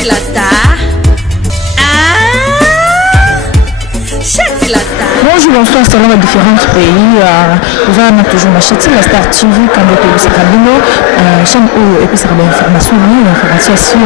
Chati la star. Chati la star. Bonjour, bonsoir, c'est dans différents pays. Nous avons toujours ma Chati la star TV quand on est au Sarabino. Chaîne où et puis ça va l'information, l'information sur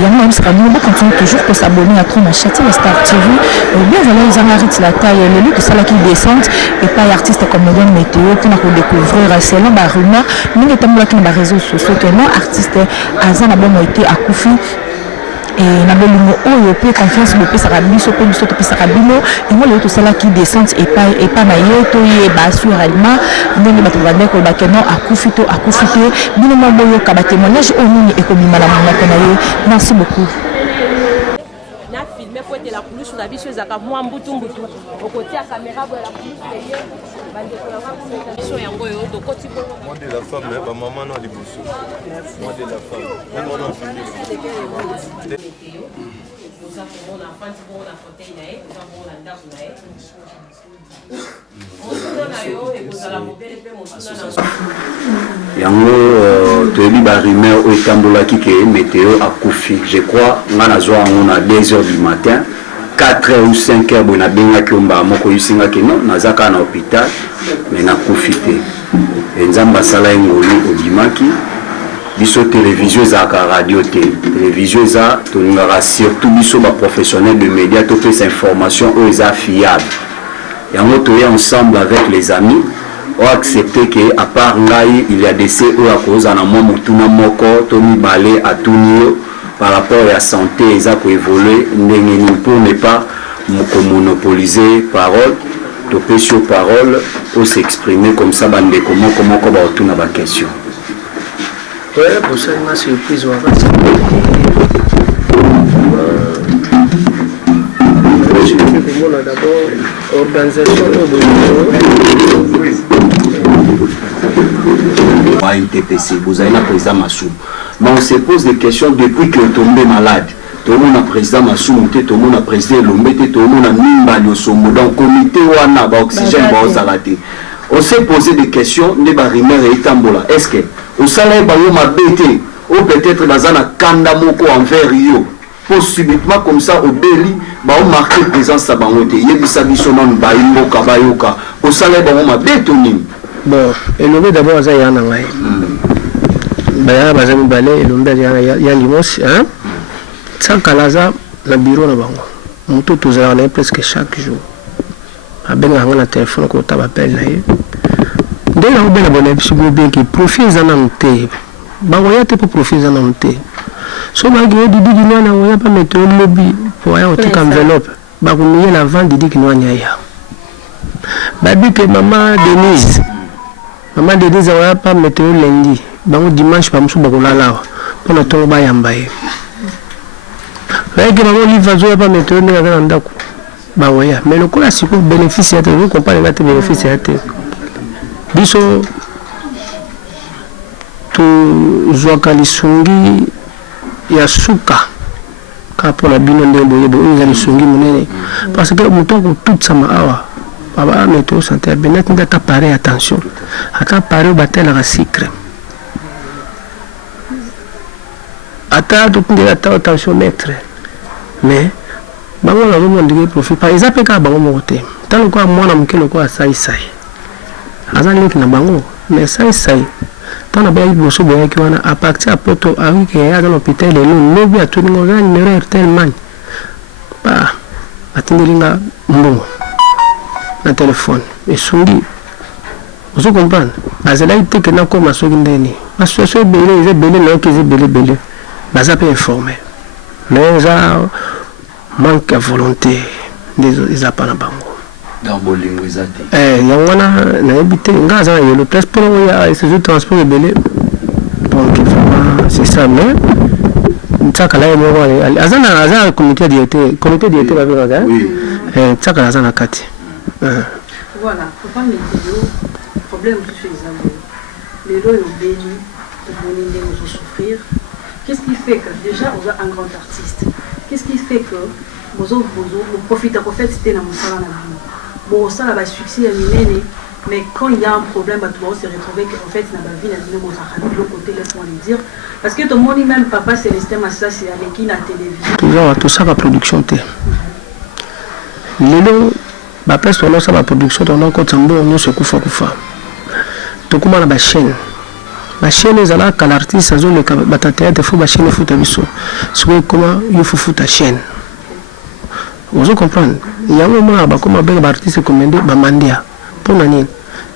Yann même Sarabino. On continue toujours pour s'abonner à trop ma Chati la star TV. Bien voilà, ils ont arrêté la taille, le lieu que ça là qui descend et pas artiste comme le bon météo pour nous découvrir selon la rumeur. Nous sommes là qui dans les réseaux sociaux que non artiste Azan a bon été à Koufi. Et na bolingo oyo pe confiance le pe sarabiso pe biso to pe sarabino et moi le tout ça là qui descend et pas na yeto ye ba sur alma ndenge bato ba ndeko ba keno akufito bino mo boyo ka ba témoignage o nini e ko bimala mona kona ye. Merci beaucoup. Na filmer pour être la couleur sur la bicho zaka moi mbutu au côté à caméra pour la couleur moi de la femme, ma maman n'a pas de boussou. Moi de la femme. Nous avons yango toyebi barimeur oyo etambolaki ke météo akufi. Je crois nga nazwa yango na 2h du matin 4h ou 5h boye nabengaki yo mbala moko yusingaki no naza kaka na hôpital me nakufi te nzambe asala ye ngolu obimaki biso télévision ezalaka radio te télévision eza tolingaka surtout biso baprofessionnel de média topesa information oyo eza fiable yango toye ensemble avec les amis o accepté que à part ngai il y a des oyo akoza na mwa motuna moko to mibale atuni yo par rapport à la santé eza koévoluer ndenge nini pour ne pas monopoliser parole topé sur parole pour s'exprimer comme ça bandeko moko moko baotuna ba question. Ouais, pour ça il m'a surprise on va d'abord organisation UTPC, vous avez le président Massou. Mais on se pose des questions depuis que tout le monde est malade. Tout le monde a président Massou, tout le monde a président Lombe, tout le monde a Nimba Yosomo. Dans le comité, on a oxygène, on s'est posé des questions, on a est-ce que au salaire, on a bêté, ou peut-être dans un kanda moko envers Rio. Pour subitement comme ça, au Béli, on marque présence à Bangote. Il y a des sabissonan, Baïmboka, Bayoka. Au salaire, on a bêté. Bon, et le d'abord, ça y a un an. Baya bazami balé elombe ya limos hein ça kalaza na bureau na bango muto tozala na presque chaque jour abenga ngana téléphone ko tabapel na ye ndé na obena bona biso bien ki profit za na nté bango ya te pour profit za na nté so ba gyo didi gino na ya pas mettre lobby pour ya otik enveloppe ba ko miye la vente didi gino nya ya ba bi que maman Denise a pas mettre lundi bango dimanche pas musu bakolala pour na tongo ba yambaye que bango livre zo pas mettre ne na ndako ba waya mais le kola siko bénéfice ya te vous comprenez la bénéfice ya te biso to zoaka lisungi ya suka kapo na bino ndembo yebo inza lisungi munene parce que muto ko toute sama awa baba météo santé benet ndata pareil attention ata pareil batela ka sucre ata to kundela ta attention maître mais bango na romo ndike profit par exemple ka bango mote talo ko mwana mukelo ko asai sai azali na bango mais sai tana ba yibo so boya ki wana a partir poto awi ke ya dans l'hôpital le no bi atuni ngora numéro tellement ba atindelinga mbongo na téléphone et sungi vous comprenez azela ite que na ko masoki ndeni association belé na ke belé baza pe informé mais ça manque de volonté des apana bango dans bolingo ezati yangwana na habité ngaza na yelo place pour ya ce transport belé donc vraiment c'est ça mais tsaka la mo azana comité directeur ba bira oui tsaka azana kati voilà papa météo problème sur les amours les lois ont béni de bonner nous souffrir. Qu'est-ce qui fait que déjà on a un grand artiste? Qu'est-ce qui fait que vous profitez en fait c'était dans mon salon là bon ça va succès à minene Mais quand il y a un problème, tout le monde s'est retrouvé qu'en fait, dans la vie, il y a de l'autre côté, laisse-moi le dire. Parce que tout le monde, même papa Célestin Massa, c'est avec qui la télévision. Toujours, tout ça, la production. Lelo, la place, on a la production, on a encore Tambo, on a ce Koufa. Tout le monde a la chaîne. La chaîne est là, quand l'artiste a le théâtre, il faut la chaîne, il faut la chaîne. C'est comment il faut foutre la chaîne. Vous comprenez? Il y a un moment, comme un artiste commandé, Mandia. Pour nani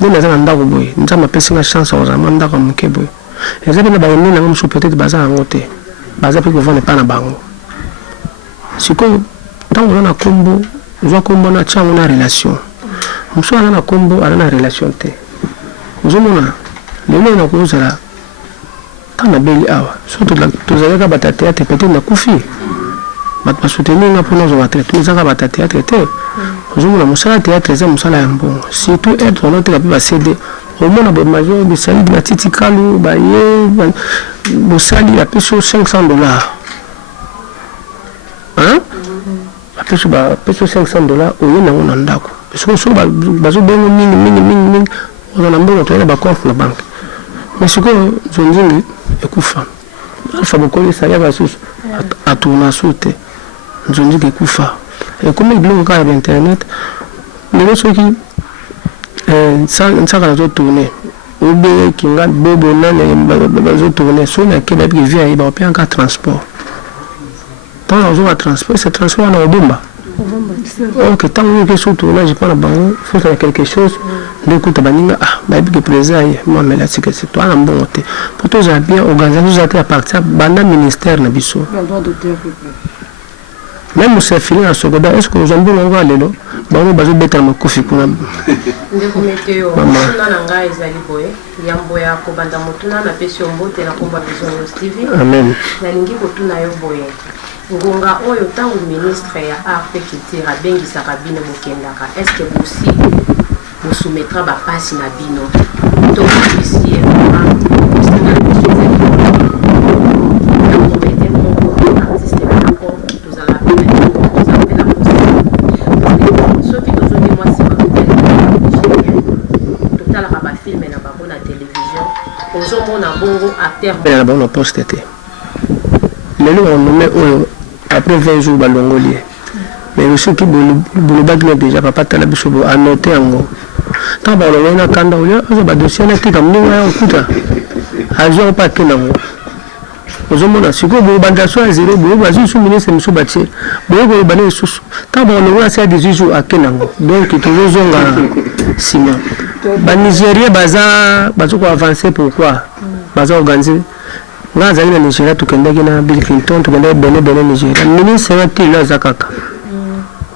nous n'avons pas boy nous avons pas la chance aux amants comme keboy et ça bien bailler nous sommes peut-être basé en côté basé pour que vous ne pas na bango c'est comme tant on a combo nous combo na tcha on a relation nous sommes na combo à la relation té nous on a les gens na cause là tant na beli awa surtout là tous les gars batata théâtre peut-être na kufi ba soutenir pour nous on traiter nous avons batata théâtre nous avons un théâtre, nous avons un bon. Surtout être dans notre CD. Au moins, on a major, des salis de la Titi Kalou, des salis, il y a plus de $500. Hein? Plus de $500, au lieu d'un an d'accord. Parce que si on a besoin on a besoin de compte la banque. Mais ce que je dis, c'est que Alpha Bokoli, ça y a à tourner sur le je dis que et comme il bloque sur internet les gens qui ça va tourner ou bien qui va bobo nan tourner sur la quai qui vient il va payer un transport tant on va transport c'est transport na Obumba ok tant que sur tournage pas la banque faut faire quelque chose de coup tabaninga bah que présent moi mais là c'est que c'est toi en bon côté pour tous bien organisation à partir banda ministère na biso même si c'est fini à secondaire, est-ce que nous avons besoin de l'eau? Nous avons besoin de mettre un coffee pour nous. Météo, on a un Zaliboé, Yamboya, Kobanda Motuna, la Pession Bote, la Combat Vision TV. Amen. La Lingi Botuna Yoboye. Ngonga Oyo, tant que ministre a art et culture, a bien qui s'arabine Mokendaka. Est-ce que vous aussi vous soumettra à passer na bino? Donc, ici, la bonne poste était. Les loups ont nommé après 20 jours à Longolier. Mais aussi qui le bague déjà, papa Talabisobo a noté en gros. Tant que l'on a quand on a dossier, on a été comme nous, on coûte. À jour pas que non. Aux hommes, on a su que vous bandez à zéro, vous avez sous ministre M. Batier, vous avez banné sous. Tant qu'on a assez 18 jours à Kenango. Donc, il y a toujours un ciment. Les Nigériens, ils ont avancé pourquoi? Ils ont organisé. Nga zali na Nigeria tukendaki na Bill Clinton tukendaki bene Nigeria ministre wa tilo zakaka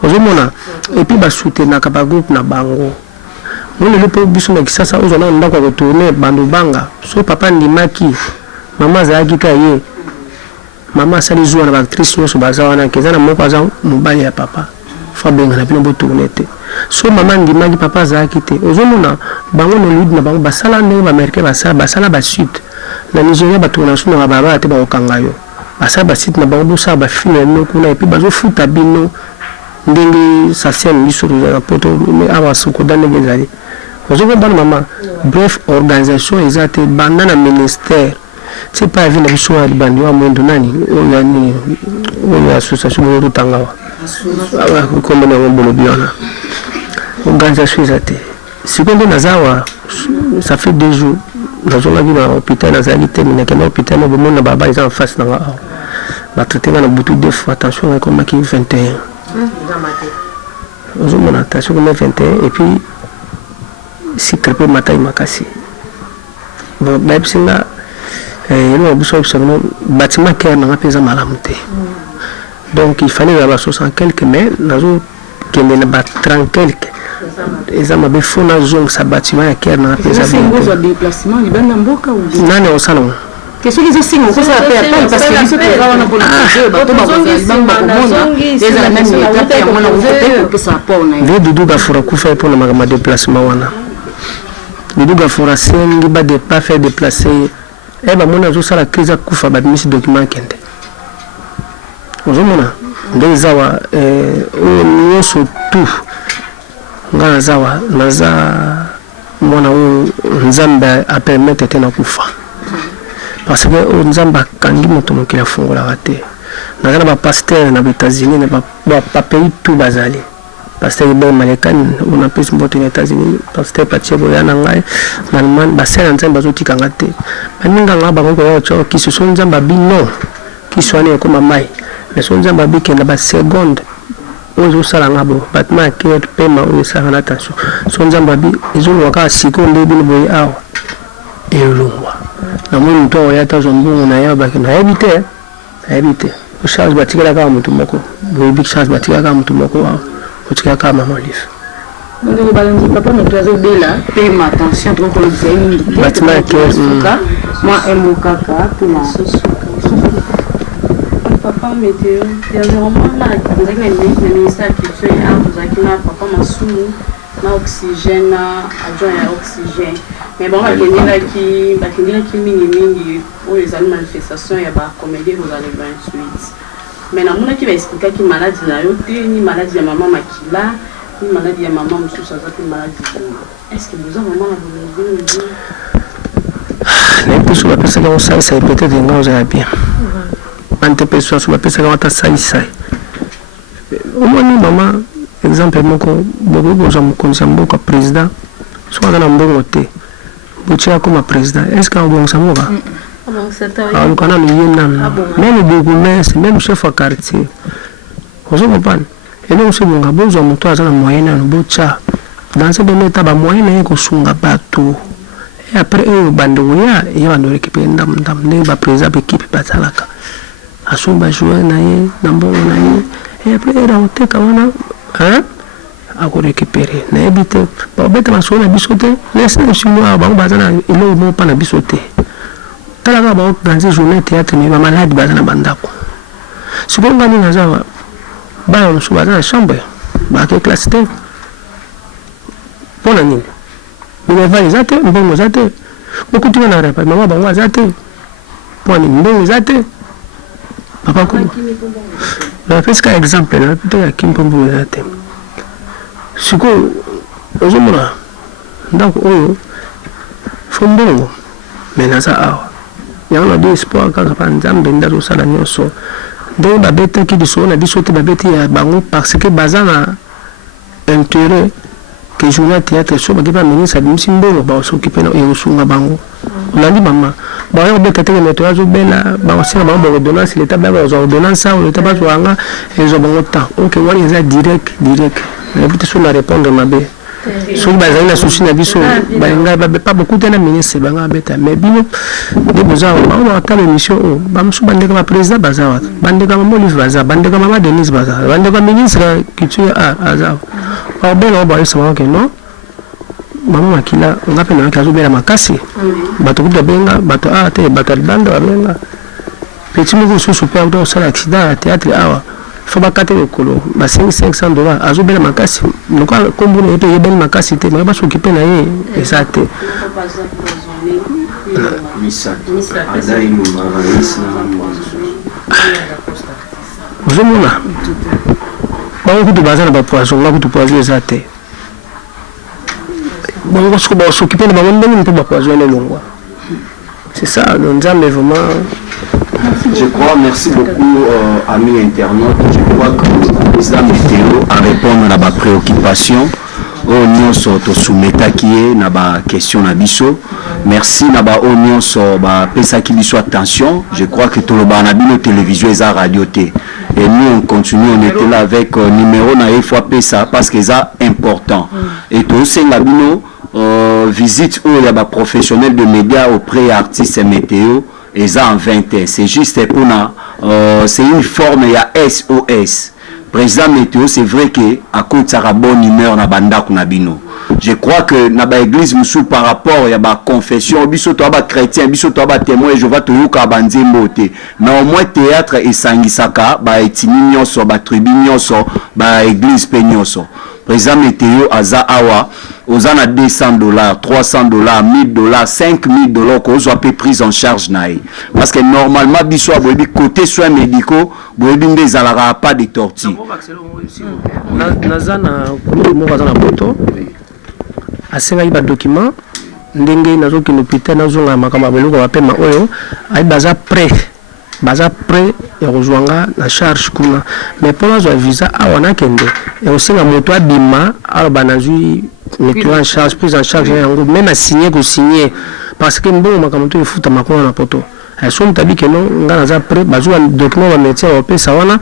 ozomona et puis ba soutenir ka ba groupe na bango moni le po biso na kisasa ozona ndako ko tourner bandu banga so papa ndimaki mama zaki ka ye mama sali zuwa na actrice nyonso bazawana kezana moko aza mobali ya papa fa benga na bino bo tourner te so mama ndimaki papa zaki te ozomona bango no lud na bango basala ndenge ba américain basala ba sud na Nigeria batona suna ba baba te ba okangayo asa ba site na bango sa ba film no kuna et puis bazo futa bino ndenge sa scène biso na poto mais aba soko dane ngezali ozo ko bana mama bref organisation ezate banda na ministère c'est pas vu na biso ya bandi wa mwendo nani yani o association de tangawa comme na ngombo biona organisation ezate seconde nazawa ça fait 2 jours dans un hôpital, dans un hôpital, en face de traiter beaucoup de fois, attention, comme qui 21. Mon attention, comme 21, et puis, si crépé matin, il m'a cassé. Bon, même si là, il y a un bâtiment qui a un peu de malamité. Donc, il fallait avoir 60 quelques, mais dans un 30 quelques. Ils ont fait une zone qui bâtiment qui est dans un déplacement, il y a un mboka ou non, au salon. Qu'est-ce que c'est signe ça appelle parce que c'est pas vraiment pour le Doudou Gafura Koufa pour le déplacement. Doudou Gafura Sengi va pas faire déplacer. Eh ben, mon avis, ça la crise à Koufa, bah, mis document kende. Ozomona, des awa, on surtout. Nga zawa naza mwana oyo nzambe apermettre te na kufa parce que oyo nzambe akangi moto mokili afungolaka te naza na bapaster na baétats-unis na bapays tout bazali pasteur Iber Malekani on apesi mbote na États-Unis pasteur Patia Boya na ngai na Allemagne basela nzambe bazotikanga te baninga nga bango ya cho ki se sont nzamba bino ki soane comme mai mais son nzamba bikenda ba seconde ozo sala ngabo batma ke pema o sala na attention son nzamba bi ezo waka seconde bino boye awa elongwa na mo nto ya ta zombo na ya ba na habite o charge batikala ka mutu moko boye big charge batikala ka mutu moko kutika kama molif ndio balanzi papa na tuazo bela pema attention trop pour les amis batima ke moi aime kaka tuna papa météo il y a vraiment là vous avez le ministère qui fait un vous avez papa masumu na oxygène adjoint à oxygène mais bon bakendela ki mingi pour les manifestations il y a ba comédie vous allez 28 mais na mona ki va expliquer ki maladie na yo te ni maladie ya maman makila ni maladie ya maman mususu azaki maladie est-ce que vous avez maman na vous les pousse la personne on sait ça peut-être nga oza bien ante personne sur la personne on ta sai au moins ni maman exemple moko bobo boza mukonza mboka président soit na mbongo te butia comme président est-ce qu'on bon samoka alors quand on y est même beaucoup même chef de quartier vous comprenez et nous c'est bon besoin moto azana moyen na bocha dans ce domaine taba moyen ko sunga bato et après bando ya bando récupérer ndam ne ba président équipe batalaka asumba jouer na ye na mbongo na ye et après era oteka wana hein à récupérer na ebite ba beta masona bisote laisse le chinois ba bazana ilo mo pa na bisote talaka ba organiser journée théâtre mais ba malade bazana bandako sikonga ni nazawa ba on so bazana chambre ba ke classe te pona nini mais va les até mbongo zate beaucoup tu na repa mama bango zate poni mbongo zate papa ko la presque exemple là peut-être à Kimpombo zate siko ozomona ndako oyo fombongo menaza awa yango de espoir kaka pa nzambe ndazo sala nyonso nde babetaki biso na biso te babeti ya bango parce que baza na intérêt que journée théâtre so baki ba ministre abimisi mbongo baosokipe na eyosunga bango olandi mama baoyo beta te meto azo bela baosala bango ordonnance l'état ba ordonnance ça l'état ba zoanga ezo bango temps ok wali eza direct na peut sur la répondre mabe so bazali na souci na biso balinga pas beaucoup de ministre banga beta mais bino de besoin on a telle émission ba musu bandeka ba président bazawa bandeka mama Olive bazawa bandeka mama Denise bazawa bandeka ministre culture azawa ba bela ba eso que non mama makila ngape na kazo bela makasi bato kuto benga bato te bato banda benga petit mo so super auto sala accident théâtre awa faut pas cater le colo ba $500 azo bela makasi noko kombo ne paye bela makasi te mais ba s'occuper na ye exact misa azai mu marais na zomona ba kutu bazana ba poisson ba kutu poisson exact bon on va s'occuper de ba ndenge mpo ba poisson le longwa c'est ça donc ça mais vraiment je crois, merci beaucoup amis internautes. Je crois que le président Météo a répondu à ma préoccupation. Nous sommes soumettés qui est na ba question na biso. Merci na ba union so ba pesa qui biso attention. Je crois que tout le ba na bino télévision et la radio té. Et nous on continue, on était là avec numéro na fois pesa parce que ça important. Et tout c'est la bino visite où il y a ba professionnel de médias auprès artistes Météo. Et ça en 20 ans, c'est juste pour nous, c'est une forme, il y a SOS. Président Météo, c'est vrai que à cause de sa bonne humeur, na banda kunabino. Je crois que na ba église musu par rapport il y a ba confession, biso to ba chrétien, biso to ba témoin, je vois to yoka banzi mbote. Mais au moins théâtre et sangisaka, ba etini nyonso, ba tribu nyonso, ba église pe nyonso. Président Météo aza awa ozana $200, $300, $1000, $5000 qu'on soit pris en charge naï. Parce que normalement biso aboyebi côté soins médicaux, boyebi nde zalara pas de torture. nazana ko mo bazana poto asengai ba document ndenge nazoki l'hôpital nazonga makamba beloko bapema oyo ai baza prêt ya kozwanga na charge kuna mais pour nazwa visa awa nakende osenga moto abima aloba nazwi mettre en charge prise en charge yango même à signer parce que mbongo makambo to efuta makona na poto so mtabi keno nga naza prêt bazwa document ba médecin opesa wana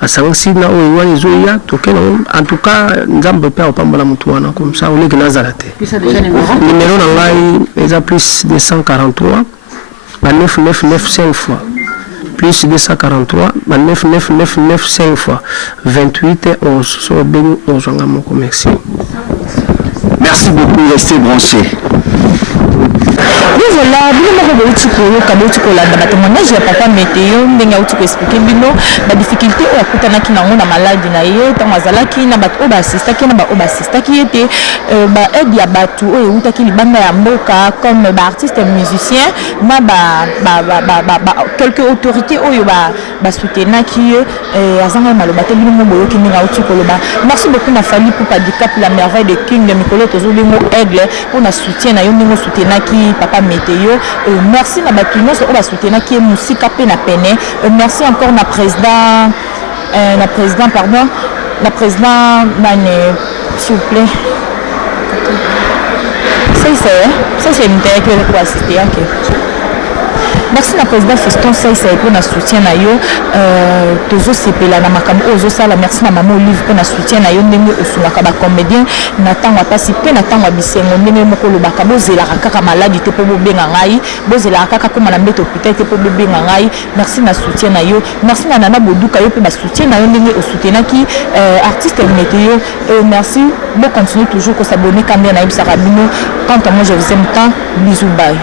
asangisi na oyo wani zoya tokena en tout cas nzambe pe opambola mutu wana comme ça oleki nazala te numéro na ngai eza plus 243 ba 9995 fois plus 243 ba 9995 fois 28 et 11 so beni ozwanga moko merci. Merci beaucoup, restez branchés. Voilà, bino moko bouti ko la ba témoignage ya papa météo ndenga uti ko expliquer bino ba difficulté o akutana ki nango na maladie na ye tant azalaki na bato ba assistaki na ba assistaki ete ba aide ya bato o utaki libanda ya mboka comme ba artiste musicien na ba quelques autorités oyo ba soutenaki azanga maloba te bino moko ki ndenga uti ko loba. Merci beaucoup na Fali pour handicap la merveille de King de Mikolo tozolingo aigle on a soutien na yo ndengo soutenaki papa météo. Merci na bakino so ba soutenaki musika pe na pene. Merci encore na président Mane, s'il vous plaît. Ça c'est une tête pour assister. OK. Merci na président Feston Saïsa pour na soutien na yo tozo sepela na makambo ozo sala. Merci na maman Olive pour na soutien na yo ndenge osungaka ba comédien na tangwa pasi pe na tangwa bisengo ndenge moko lobaka bozela kaka maladi te po bobenga ngai bozela kaka koma na mbeto hôpital te po bobenga ngai. Merci na soutien na yo. Merci na nana boduka yo pe ba soutien na yo ndenge osoutenaki artiste météo. Merci bon continuez toujours ko s'abonner quand bien na Ibsa Rabino. Quant à moi je vous aime tant, bisous bye.